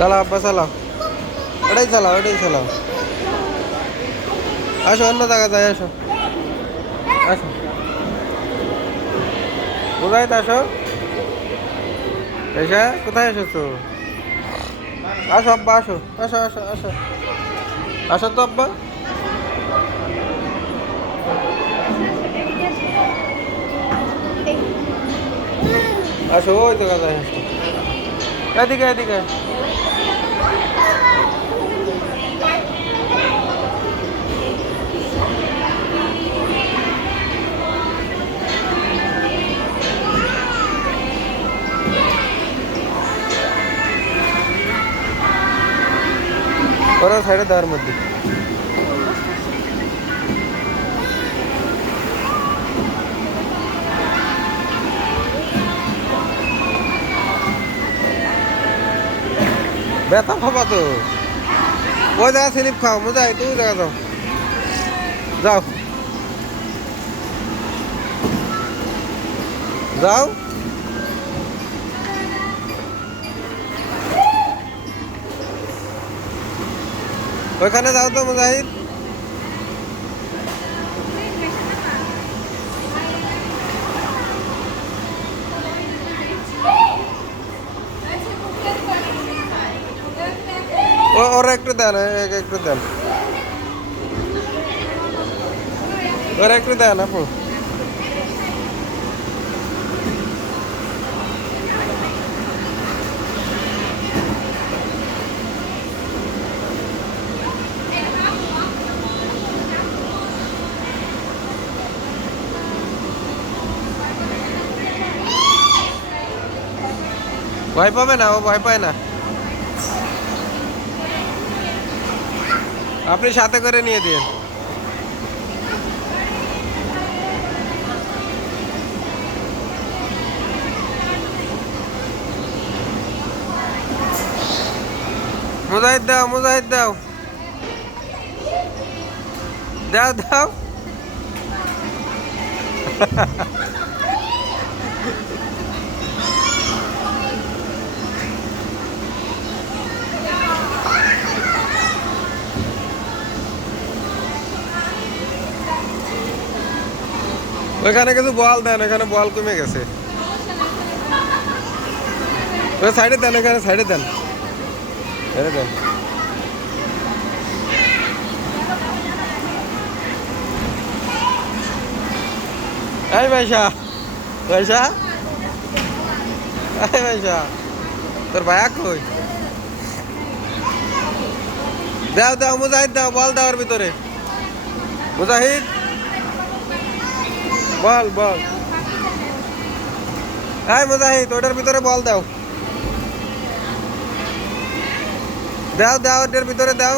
চালাও আব্বা চালাও, ওটাই চালাও, ওটাই চালাও। আসো অন্য জায়গা যাই, আসো আসো কোথায় আসো, এসা কোথায় এসেছো? আসো আব্বা আসো, আসো আসো আসো, আসো তো আব্বা। আসো ওই তো কাজে, আসো এদিকে এদিকে। ওরা সাইডে দেওয়ার মধ্যে ব্যথা খাবা তো, ওই জায়গা স্লিপ খাও, মজা হয় তো, ওই জায়গা যাও, যাও যাও। ওইখানে যাও তো মুজাহিদ। ওরা একটু দেন, একটু দেন, ওরা একটু দেন আপু। ভয় পাবে না, ও ভয় পায় না, আপনি সাথে করে নিয়ে দিন। মুজাহিদ দাও, মুজাহিদ দাও, দাও দাও। ওইখানে কিছু বল দেন, ওখানে বল কমে গেছে, ওই সাইডে দেন, ওখানে সাইডে দেন, সাইডে দেন। এই ভাইসা, ভাইসা, এই ভাইসা, তোর ভাইয়া কই? দাও দাও মুজাহিদ দাও, বল দাও ওর ভিতরে, মুজাহিদ বল বল, এই মুজাহিদ ওটার ভিতরে বল দাও, দাও দাও ওটার ভিতরে দাও।